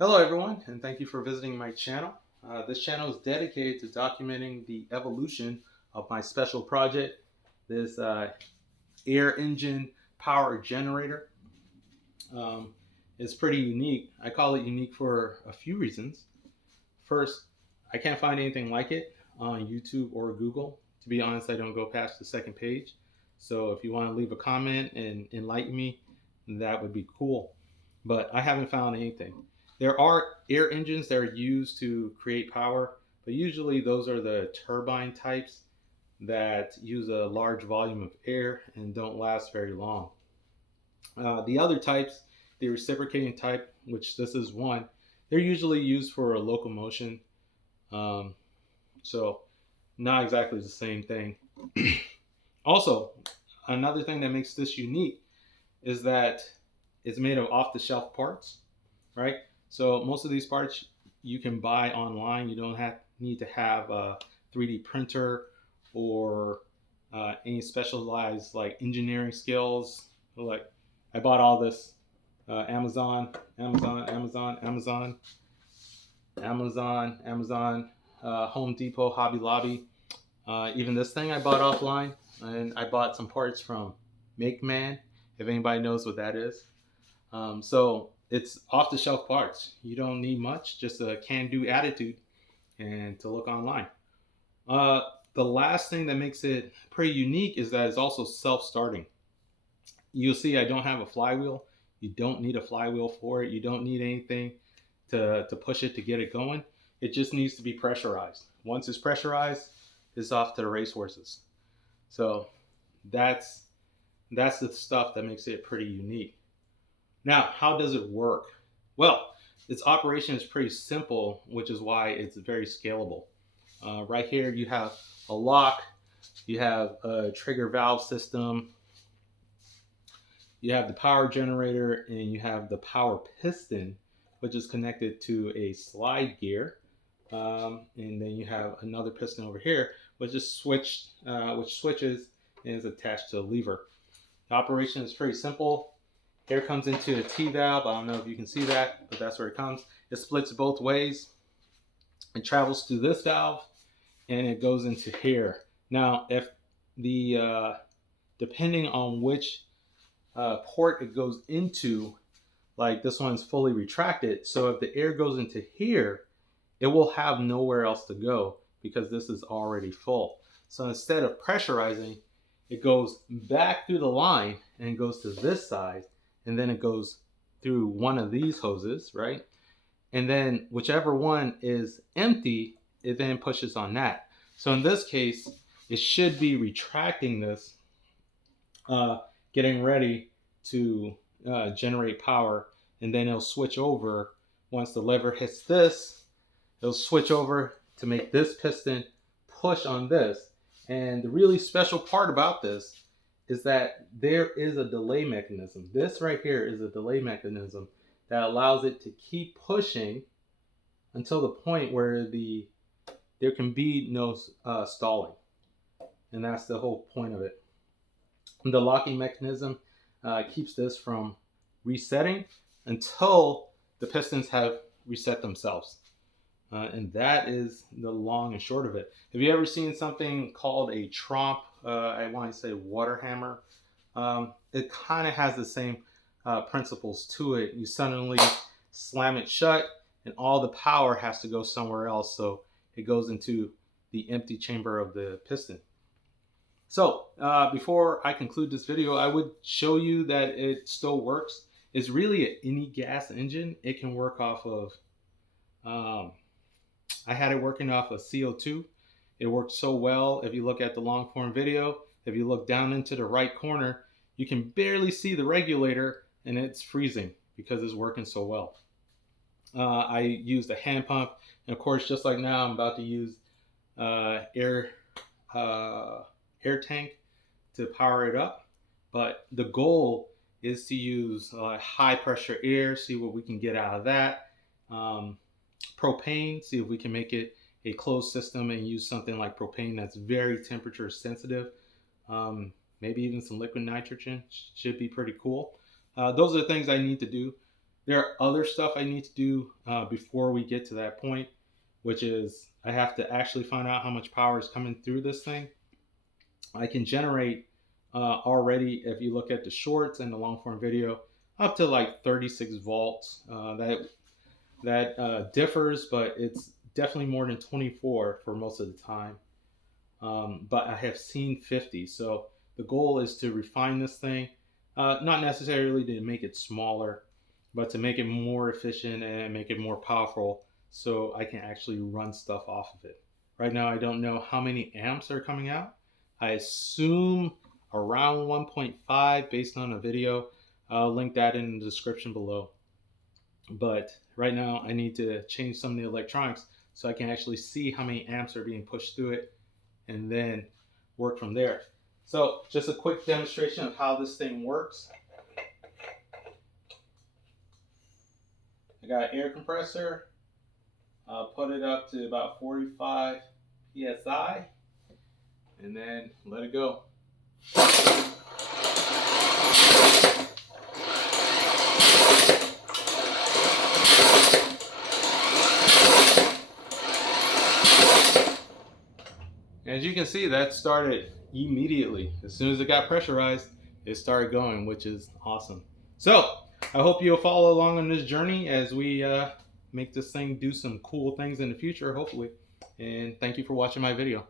Hello everyone, and thank you for visiting my channel. This channel is dedicated to documenting the evolution of my special project, this air engine power generator. Um, it's pretty unique. I call it unique for a few reasons. First, I can't find anything like it on YouTube or Google. To be honest, I don't go past the second page. So if you want to leave a comment and enlighten me, that would be cool. But I haven't found anything. There are air engines that are used to create power, but usually those are the turbine types that use a large volume of air and don't last very long. The other types, the reciprocating type, which this is one, they're usually used for locomotion. Um, so not exactly the same thing. Also, another thing that makes this unique is that it's made of off-the-shelf parts, right? So most of these parts you can buy online. You don't need to have a 3D printer or any specialized like engineering skills. Like I bought all this Amazon, Home Depot, Hobby Lobby. Even this thing I bought offline, and I bought some parts from Make Man, if anybody knows what that is. So it's off the shelf parts. You don't need much, just a can do attitude and to look online. Uh, the last thing that makes it pretty unique is that it's also self starting. You'll see I don't have a flywheel. You don't need a flywheel for it. You don't need anything to push it to get it going. It just needs to be pressurized. Once it's pressurized, it's off to the racehorses. So that's that's the stuff that makes it pretty unique. Now, how does it work? Well, its operation is pretty simple, which is why it's very scalable. Right here, you have a lock, you have a trigger valve system, you have the power generator, and you have the power piston, which is connected to a slide gear. And then you have another piston over here, which is which switches and is attached to a lever. The operation is pretty simple. Air comes into a T valve. I don't know if you can see that, but that's where it comes. It splits both ways. It travels through this valve and it goes into here. Now, if the depending on which port it goes into, like this one's fully retracted. So if the air goes into here, it will have nowhere else to go because this is already full. So instead of pressurizing, it goes back through the line and goes to this side, and then it goes through one of these hoses, right? And then whichever one is empty, it then pushes on that. So in this case, it should be retracting this, uh, getting ready to generate power, and then it'll switch over. Once the lever hits this, it'll switch over to make this piston push on this. And the really special part about this is that there is a delay mechanism. This right here is a delay mechanism that allows it to keep pushing until the point where there can be no stalling. And that's the whole point of it. And the locking mechanism keeps this from resetting until the pistons have reset themselves. And that is the long and short of it. Have you ever seen something called a Trompe? I want to say water hammer. It kind of has the same principles to it. You suddenly slam it shut, and all the power has to go somewhere else. So it goes into the empty chamber of the piston. So before I conclude this video, I would show you that it still works. It's really any gas engine. It can work off of um, I had it working off of CO2. It worked so well. If you look at the long form video, if you look down into the right corner, you can barely see the regulator and it's freezing because it's working so well. I used a hand pump, and of course, just like now, I'm about to use air tank to power it up. But the goal is to use high pressure air, see what we can get out of that. Propane, see if we can make it a closed system and use something like propane that's very temperature sensitive. Maybe even some liquid nitrogen should be pretty cool. Those are the things I need to do. There are other stuff I need to do before we get to that point, which is I have to actually find out how much power is coming through this thing. I can generate already, if you look at the shorts and the long form video, up to like 36 volts. That differs, but it's definitely more than 24 for most of the time. But I have seen 50. So the goal is to refine this thing, not necessarily to make it smaller, but to make it more efficient and make it more powerful so I can actually run stuff off of it. Right now, I don't know how many amps are coming out. I assume around 1.5 based on a video. I'll link that in the description below. But right now, I need to change some of the electronics so I can actually see how many amps are being pushed through it and then work from there. So just a quick demonstration of how this thing works. I got an air compressor. I'll put it up to about 45 psi and then let it go. As you can see, that started immediately. As soon as it got pressurized, it started going, which is awesome. So I hope you'll follow along on this journey as we make this thing do some cool things in the future, hopefully. And thank you for watching my video.